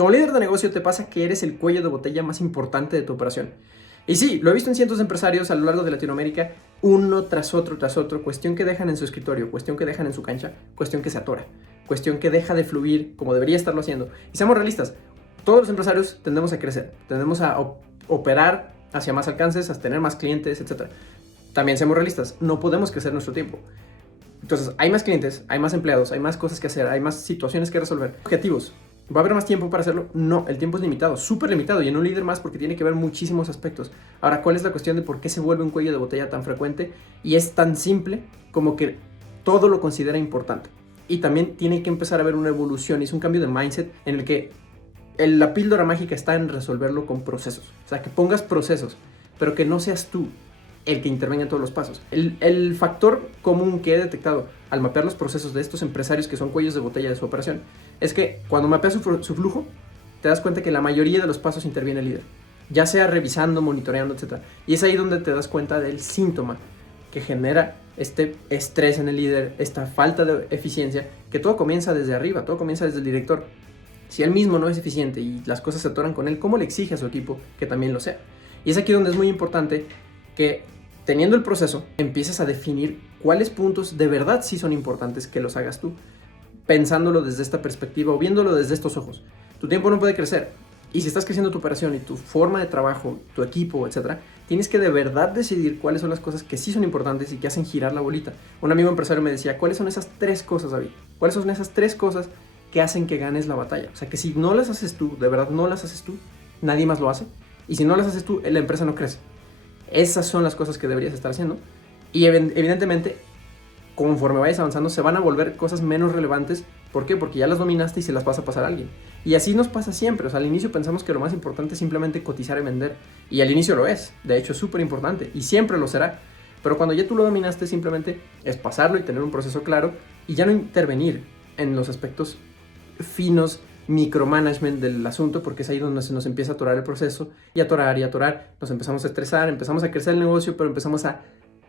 Como líder de negocio te pasa que eres el cuello de botella más importante de tu operación. Y sí, lo he visto en cientos de empresarios a lo largo de Latinoamérica, uno tras otro, cuestión que dejan en su escritorio, cuestión que dejan en su cancha, cuestión que se atora, cuestión que deja de fluir como debería estarlo haciendo. Y seamos realistas, todos los empresarios tendemos a crecer, tendemos a operar hacia más alcances, a tener más clientes, etc. También seamos realistas, no podemos crecer nuestro tiempo. Entonces, hay más clientes, hay más empleados, hay más cosas que hacer, hay más situaciones que resolver. Objetivos. ¿Va a haber más tiempo para hacerlo? No, el tiempo es limitado, súper limitado, y en un líder más porque tiene que ver muchísimos aspectos. Ahora, ¿cuál es la cuestión de por qué se vuelve un cuello de botella tan frecuente? Y es tan simple como que todo lo considera importante. Y también tiene que empezar a haber una evolución, y es un cambio de mindset en el que la píldora mágica está en resolverlo con procesos. O sea, que pongas procesos, pero que no seas tú el que intervenga en todos los pasos. El factor común que he detectado al mapear los procesos de estos empresarios que son cuellos de botella de su operación es que cuando mapeas su flujo, te das cuenta que la mayoría de los pasos interviene el líder, ya sea revisando, monitoreando, etc. Y es ahí donde te das cuenta del síntoma que genera este estrés en el líder, esta falta de eficiencia, que todo comienza desde arriba, todo comienza desde el director. Si él mismo no es eficiente y las cosas se atoran con él, ¿cómo le exige a su equipo que también lo sea? Y es aquí donde es muy importante que, teniendo el proceso, empieces a definir cuáles puntos de verdad sí son importantes que los hagas tú, pensándolo desde esta perspectiva o viéndolo desde estos ojos. Tu tiempo no puede crecer, y si estás creciendo tu operación y tu forma de trabajo, tu equipo, etc., tienes que de verdad decidir cuáles son las cosas que sí son importantes y que hacen girar la bolita. Un amigo empresario me decía, ¿cuáles son esas 3 cosas, David? ¿Cuáles son esas 3 cosas que hacen que ganes la batalla? O sea, que si no las haces tú, de verdad no las haces tú, nadie más lo hace, y si no las haces tú, la empresa no crece. Esas son las cosas que deberías estar haciendo, y evidentemente, conforme vayas avanzando, se van a volver cosas menos relevantes. ¿Por qué? Porque ya las dominaste y se las vas a pasar a alguien. Y así nos pasa siempre. O sea, al inicio pensamos que lo más importante es simplemente cotizar y vender. Y al inicio lo es. De hecho, es súper importante. Y siempre lo será. Pero cuando ya tú lo dominaste, simplemente es pasarlo y tener un proceso claro. Y ya no intervenir en los aspectos finos, micromanagement del asunto, porque es ahí donde se nos empieza a atorar el proceso. Y atorar. Nos empezamos a estresar, empezamos a crecer el negocio, pero empezamos a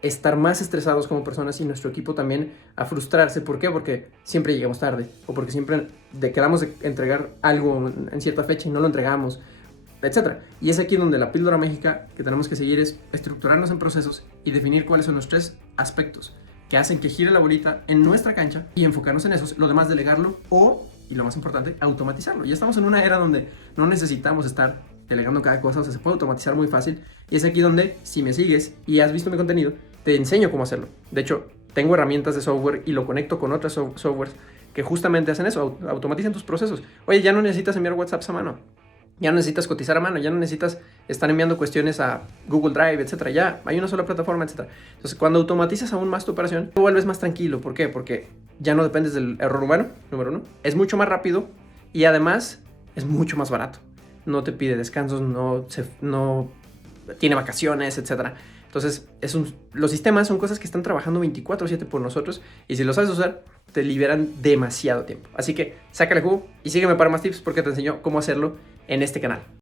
estar más estresados como personas, y nuestro equipo también a frustrarse. ¿Por qué? Porque siempre llegamos tarde, o porque siempre quedamos de entregar algo en cierta fecha y no lo entregamos, etc. Y es aquí donde la píldora mágica que tenemos que seguir es estructurarnos en procesos y definir cuáles son los 3 aspectos que hacen que gire la bolita en nuestra cancha, y enfocarnos en esos. Lo demás, delegarlo o, y lo más importante, automatizarlo. Ya estamos en una era donde no necesitamos estar delegando cada cosa, o sea, se puede automatizar muy fácil. Y es aquí donde, si me sigues y has visto mi contenido, te enseño cómo hacerlo. De hecho, tengo herramientas de software y lo conecto con otras softwares que justamente hacen eso, automatizan tus procesos. Oye, ya no necesitas enviar WhatsApps a mano, ya no necesitas cotizar a mano, ya no necesitas estar enviando cuestiones a Google Drive, etc. Ya hay una sola plataforma, etc. Entonces, cuando automatizas aún más tu operación, te vuelves más tranquilo. ¿Por qué? Porque ya no dependes del error humano, número 1. Es mucho más rápido y además es mucho más barato. No te pide descansos, no tiene vacaciones, etc. Entonces, los sistemas son cosas que están trabajando 24/7 por nosotros, y si lo sabes usar, te liberan demasiado tiempo. Así que sácale jugo y sígueme para más tips, porque te enseño cómo hacerlo en este canal.